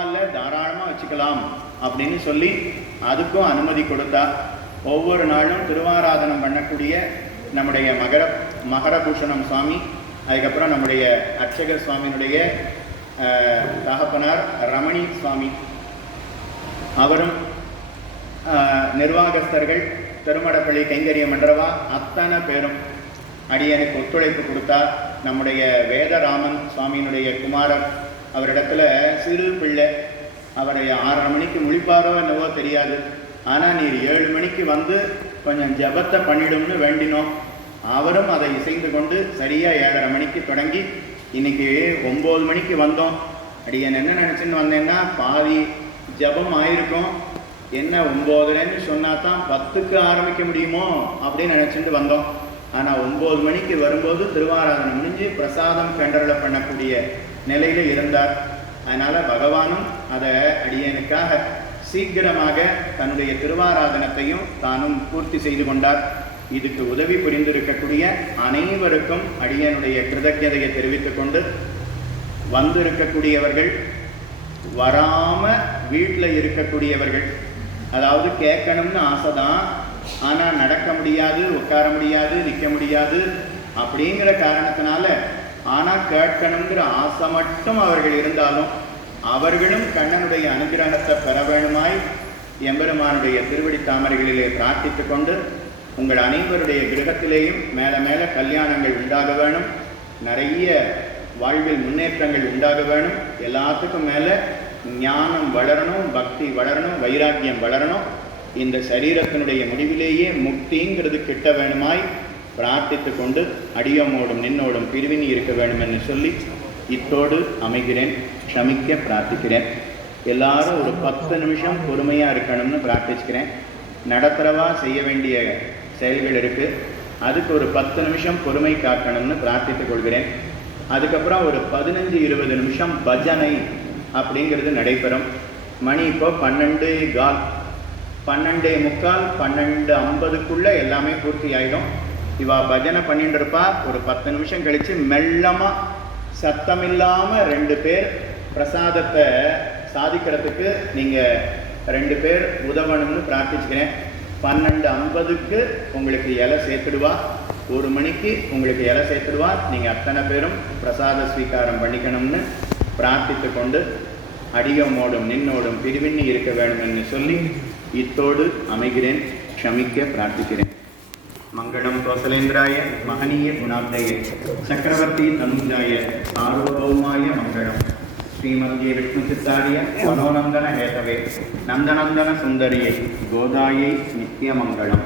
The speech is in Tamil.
பரவாயில்ல, தாராளமாக வச்சுக்கலாம் அப்படின்னு சொல்லி அதுக்கும் அனுமதி கொடுத்தா. ஒவ்வொரு நாளும் திருவாராதனம் பண்ணக்கூடிய நம்முடைய மகரபூஷணம் சுவாமி, அதுக்கப்புறம் நம்முடைய அர்ச்சகர் சுவாமியினுடைய தகப்பனார் ரமணி சுவாமி, அவரும் நிர்வாகஸ்தர்கள், திருமடப்பள்ளி கைங்கரிய மன்றவா அத்தனை பேரும் அடியனுக்கு ஒத்துழைப்பு கொடுத்தா. நம்முடைய வேதராமன் சுவாமியினுடைய குமாரர், அவரிடத்துல சிறு பிள்ளை, அவரை 6:30 மணிக்கு முழிப்பாரோ என்னவோ தெரியாது, ஆனால் நீர் 7 மணிக்கு வந்து கொஞ்சம் ஜபத்தை பண்ணிடும்னு வேண்டினோம். அவரும் அதை இசைந்து கொண்டு சரியாக 7:30 மணிக்கு தொடங்கி இன்னைக்கு 9 மணிக்கு வந்தோம். அடியன் என்ன நினச்சின்னு வந்தேன்னா, பாதி ஜபம் ஆயிருக்கும், என்ன 9:30ன்னு சொன்னா தான் 10க்கு ஆரம்பிக்க முடியுமோ அப்படின்னு நினச்சிட்டு வந்தோம். ஆனால் 9 மணிக்கு வரும்போது திருவாராதனம் முடிஞ்சு பிரசாதம் கண்டரள பண்ணக்கூடிய நிலையில் இருந்தார். அதனால் பகவானும் அதை அடியனுக்காக சீக்கிரமாக தன்னுடைய திருவாராதனத்தையும் தானும் பூர்த்தி செய்து கொண்டார். இதுக்கு உதவி புரிந்திருக்கக்கூடிய அனைவருக்கும் அடியனுடைய கிருதஜதையை தெரிவித்து கொண்டு, வந்திருக்கக்கூடியவர்கள், வராமல் வீட்டில் இருக்கக்கூடியவர்கள், அதாவது கேட்கணும்னு ஆசை தான், ஆனால் நடக்க முடியாது, உட்கார முடியாது, நிற்க முடியாது அப்படிங்கிற காரணத்தினால, ஆனால் கேட்கணுங்கிற ஆசை மட்டும் அவர்கள் இருந்தாலும் அவர்களும் கண்ணனுடைய அனுகிரகத்தை பெற வேணுமாய் எம்பெருமானுடைய திருவடி தாமரைகளிலே பிரார்த்தித்து கொண்டு, உங்கள் அனைவருடைய கிரகத்திலேயும் மேலே மேலே கல்யாணங்கள் உண்டாக வேணும், நிறைய வாழ்வில் முன்னேற்றங்கள் உண்டாக வேணும், எல்லாத்துக்கும் மேலே ஞானம் வளரணும், பக்தி வளரணும், வைராக்கியம் வளரணும், இந்த சரீரத்தினுடைய முடிவிலேயே முக்திங்கிறது கிட்ட வேணுமாய் பிரார்த்தித்து கொண்டு அடியோமோடும் நின்னோடும் பிரிவினி இருக்க வேண்டும் என்று சொல்லி இத்தோடு அமைகிறேன். க்ஷமிக்க பிரார்த்திக்கிறேன். எல்லாரும் ஒரு 10 நிமிஷம் பொறுமையாக இருக்கணும்னு பிரார்த்திச்சுக்கிறேன். நடத்துகிறவா செய்ய வேண்டிய செயல்கள் இருக்குது, அதுக்கு ஒரு 10 நிமிஷம் பொறுமை காக்கணும்னு பிரார்த்தித்துக் கொள்கிறேன். அதுக்கப்புறம் ஒரு 15-20 நிமிஷம் பஜனை அப்படிங்கிறது நடைபெறும். மணி இப்போ 12:15, 12:50 எல்லாமே பூர்த்தி ஆகிடும். இவா பஜனை பண்ணிட்டு இருப்பா. ஒரு 10 நிமிஷம் கழித்து மெல்லமாக சத்தமில்லாமல் 2 பேர் பிரசாதத்தை சாதிக்கிறதுக்கு நீங்கள் 2 பேர் உதவணும்னு பிரார்த்திச்சுக்கிறேன். 12:50 உங்களுக்கு இலை சேர்த்துடுவா, 1 மணிக்கு உங்களுக்கு இலை சேர்த்துடுவா. நீங்கள் அத்தனை பேரும் பிரசாத ஸ்வீகாரம் பண்ணிக்கணும்னு பிரார்த்தித்து கொண்டு அடியோமோடும் நின்னோடும் பிரிவின்னி இருக்க வேண்டும் என்று சொல்லி இத்தோடு அமைகிறேன். க்ஷமிக்க பிரார்த்திக்கிறேன். மங்களம் கோசலேந்திராய மகனீய குணாப்தயே சக்கரவர்த்தி தனுஜாய சார்வபௌமாய மங்களம். ஸ்ரீமத்யே விஷ்ணு சித்தாரிய மனோநந்தன ஹேதவே நந்தநந்தன சுந்தரியை கோதாயை நித்திய மங்களம்.